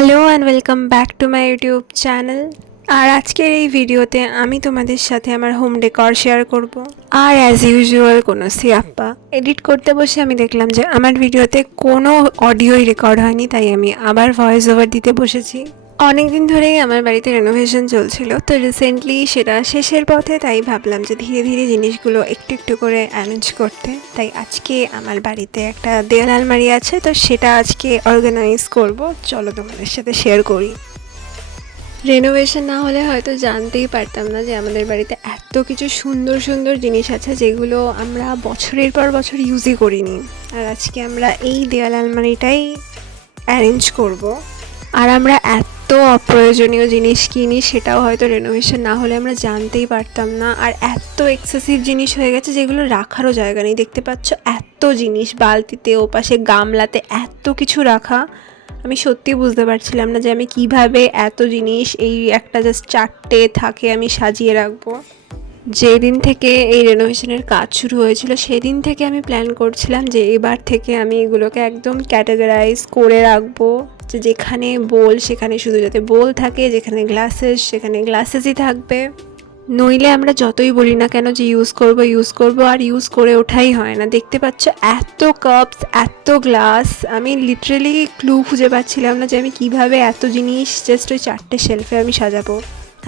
Hello and welcome back to my YouTube channel. আর আজকের এই ভিডিওতে আমি তোমাদের সাথে আমার হোম ডেকর শেয়ার করব। আর অ্যাজ ইউজুয়াল কোনো সিয়াপ্পা এডিট করতে বসে আমি দেখলাম যে আমার ভিডিওতে কোনো অডিওই রেকর্ড হয়নি, তাই আমি আবার ভয়েস ওভার দিতে বসেছি। অনেকদিন ধরেই আমার বাড়িতে রেনোভেশন চলছিল, তো রিসেন্টলি সেটা শেষের পথে, তাই ভাবলাম যে ধীরে ধীরে জিনিসগুলো একটু একটু করে অ্যারেঞ্জ করতে। তাই আজকে আমার বাড়িতে একটা দেয়াল আলমারি আছে, তো সেটা আজকে অর্গানাইজ করব। চলো তোমাদের সাথে শেয়ার করি। রেনোভেশন না হলে হয়তো জানতেই পারতাম না যে আমাদের বাড়িতে এত কিছু সুন্দর সুন্দর জিনিস আছে যেগুলো আমরা বছরের পর বছর ইউজই করিনি। আর আজকে আমরা এই দেয়াল আলমারিটাই অ্যারেঞ্জ করব। আর আমরা এত অপ্রয়োজনীয় জিনিস কিনি, সেটাও হয়তো রেনোভেশন না হলে আমরা জানতেই পারতাম না। আর এত এক্সেসিভ জিনিস হয়ে গেছে যেগুলো রাখারও জায়গা নেই। দেখতে পাচ্ছ এত জিনিস, বালতিতে, ওপাশে গামলাতে এত কিছু রাখা। আমি সত্যি বুঝতে পারছিলাম না যে আমি কিভাবে এত জিনিস এই একটা জাস্ট চারটে থাকে আমি সাজিয়ে রাখবো। যেদিন থেকে এই রেনোভেশনের কাজ শুরু হয়েছিল সেদিন থেকে আমি প্ল্যান করছিলাম যে এবার থেকে আমি এগুলোকে একদম ক্যাটাগরাইজ করে রাখবো, যে যেখানে বোল সেখানে শুধু যাতে বোল থাকে, যেখানে গ্লাসেস সেখানে গ্লাসেসই থাকবে। নইলে আমরা যতই বলি না কেন যে ইউজ করব আর ইউজ করে ওঠাই হয় না। দেখতে পাচ্ছ এত কাপস, এত গ্লাস, আমি লিটারেলি ক্লু খুঁজে পাচ্ছিলাম না যে আমি কিভাবে এত জিনিস জাস্ট ওই চারটে শেলফে আমি সাজাবো।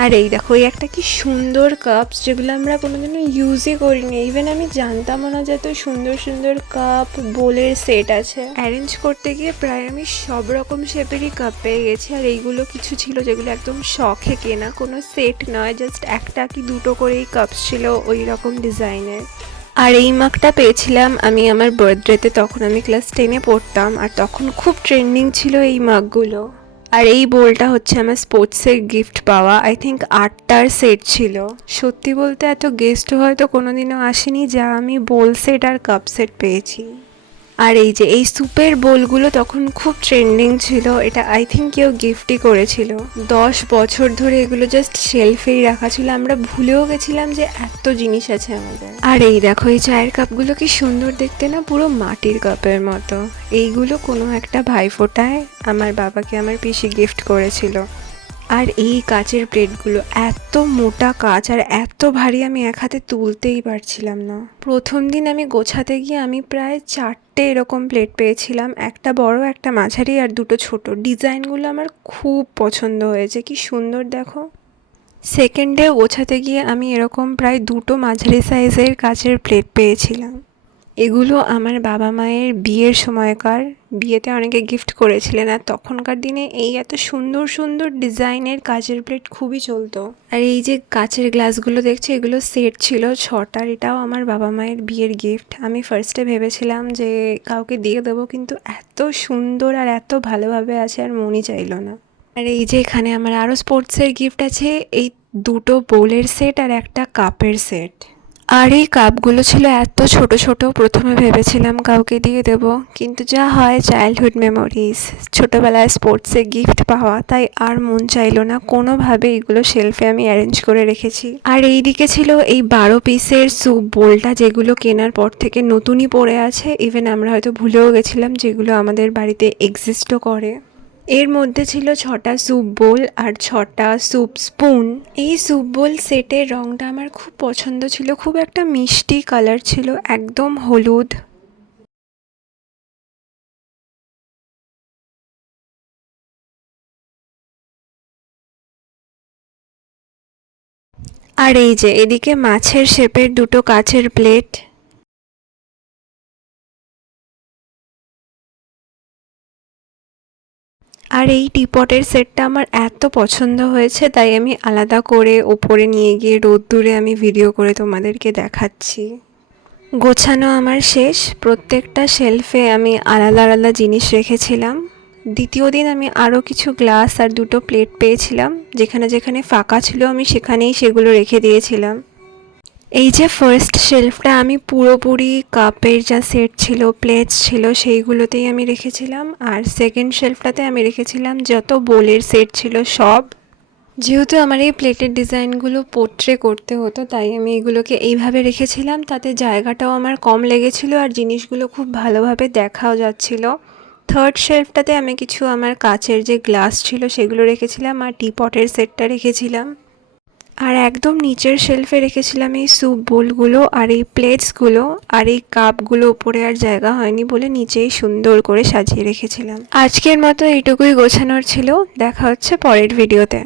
আর এই দেখো, এই একটা কি সুন্দর কাপস, যেগুলো আমরা কোনোদিনও ইউজই করিনি। ইভেন আমি জানতামও না যে এত সুন্দর সুন্দর কাপ বোলের সেট আছে। অ্যারেঞ্জ করতে গিয়ে প্রায় আমি সব রকম শেপেরই কাপ পেয়ে গেছি। আর এইগুলো কিছু ছিল যেগুলো একদম শখে কেনা, কোনো সেট নয়, জাস্ট একটা কি দুটো করেই কাপস ছিল ওই রকম ডিজাইনের। আর এই মাগটা পেয়েছিলাম আমি আমার বার্থডেতে, তখন আমি ক্লাস 10-এ পড়তাম। আর তখন খুব ট্রেন্ডিং ছিল এই মাগগুলো। আর এই বোলটা হচ্ছে আমার স্পোর্টসের গিফট পাওয়া, আই থিঙ্ক 8টার সেট ছিল। সত্যি বলতে এত গেস্টও হয়তো কোনোদিনও আসেনি যা আমি বোল সেট আর কাপ সেট পেয়েছি। আর এই যে এই স্যুপের বোলগুলো তখন খুব ট্রেন্ডিং ছিল, এটা আই থিঙ্ক কেউ গিফটই করেছিল। 10 বছর ধরে এগুলো জাস্ট শেলফেই রাখা ছিল, আমরা ভুলেও গেছিলাম যে এত জিনিস আছে আমাদের। আর এই দেখো, এই চায়ের কাপগুলো কি সুন্দর দেখতে না, পুরো মাটির কাপের মতো। এইগুলো কোনো একটা ভাইফোঁটায় আমার বাবাকে আমার পিসি গিফট করেছিল। আর এই কাচের প্লেটগুলো এত মোটা কাচ আর এত ভারী, আমি এক হাতে তুলতেই পারছিলাম না। প্রথম দিন আমি গোছাতে গিয়ে আমি প্রায় 4টে এরকম প্লেট পেয়েছিলাম, একটা বড়, একটা মাঝারি আর দুটো ছোট। ডিজাইনগুলো আমার খুব পছন্দ হয়েছে, কি সুন্দর দেখো। সেকেন্ড ডে গোছাতে গিয়ে আমি এরকম প্রায় দুটো মাঝারি সাইজের কাচের প্লেট পেয়েছিলাম। এগুলো আমার বাবা মায়ের বিয়ের সময়কার, বিয়েতে অনেকে গিফট করেছিলেন। আর তখনকার দিনে এই এত সুন্দর সুন্দর ডিজাইনের কাচের প্লেট খুবই চলতো। আর এই যে কাচের গ্লাসগুলো দেখছো, এগুলো সেট ছিল 6টার, এটাও আমার বাবা মায়ের বিয়ের গিফট। আমি ফার্স্টে ভেবেছিলাম যে কাউকে দিয়ে দেবো, কিন্তু এত সুন্দর আর এত ভালোভাবে আছে আর মনই চাইলো না। আর এই যে এখানে আমার আরও স্পোর্টসের গিফট আছে, এই দুটো বোলের সেট আর একটা কাপের সেট। আর এই কাপগুলো ছিল এত ছোট ছোট, প্রথমে ভেবেছিলাম কাউকে দিয়ে দেব, কিন্তু যা হয় চাইল্ডহুড মেমোরিজ, ছোটোবেলায় স্পোর্টসে গিফট পাওয়া, তাই আর মন চাইলো না। কোনোভাবে এগুলো শেলফে আমি অ্যারেঞ্জ করে রেখেছি। আর এই দিকে ছিল এই 12 পিসের স্যুপ বোলটা, যেগুলো কেনার পর থেকে নতুনই পড়ে আছে। ইভেন আমরা হয়তো ভুলেও গেছিলাম যেগুলো আমাদের বাড়িতে এক্সিস্টও করে। এর মধ্যে ছিল 6টা স্যুপ বোল আর 6টা স্যুপ স্পুন। এই স্যুপ বোল সেটের রঙটা আমার খুব পছন্দ ছিল, খুব একটা মিষ্টি কালার ছিল, একদম হলুদ। আর এই যে এদিকে মাছের শেপের দুটো কাচের প্লেট। আর এই টিপটের সেটটা আমার এত পছন্দ হয়েছে, তাই আমি আলাদা করে ওপরে নিয়ে গিয়ে রোদ্দুরে আমি ভিডিও করে তোমাদেরকে দেখাচ্ছি। গোছানো আমার শেষ, প্রত্যেকটা শেলফে আমি আলাদা আলাদা জিনিস রেখেছিলাম। দ্বিতীয় দিন আমি আরও কিছু গ্লাস আর দুটো প্লেট পেয়েছিলাম, যেখানে যেখানে ফাঁকা ছিল আমি সেখানেই সেগুলো রেখে দিয়েছিলাম। এই যে ফার্স্ট শেলফটা আমি পুরোপুরি কাপের যা সেট ছিল, প্লেটস ছিল, সেইগুলোতেই আমি রেখেছিলাম। আর সেকেন্ড শেলফটাতে আমি রেখেছিলাম যত বোলের সেট ছিল সব। যেহেতু আমার এই প্লেটের ডিজাইনগুলো পোর্ট্রে করতে হতো, তাই আমি এগুলোকে এইভাবে রেখেছিলাম, তাতে জায়গাটাও আমার কম লেগেছিল আর জিনিসগুলো খুব ভালোভাবে দেখাও যাচ্ছিল। থার্ড শেলফটাতে আমি কিছু আমার কাচের যে গ্লাস ছিল সেগুলো রেখেছিলাম আর টি পটের সেটটা রেখেছিলাম। আর একদম নিচের শেলফে রেখেছিলাম এই স্যুপ বোলগুলো আর এই প্লেটসগুলো আর এই কাপগুলো। উপরে আর জায়গা হয়নি বলে নিচেই সুন্দর করে সাজিয়ে রেখেছিলাম। আজকের মতো এইটুকুই গোছানোর ছিল। দেখা হচ্ছে পরের ভিডিওতে।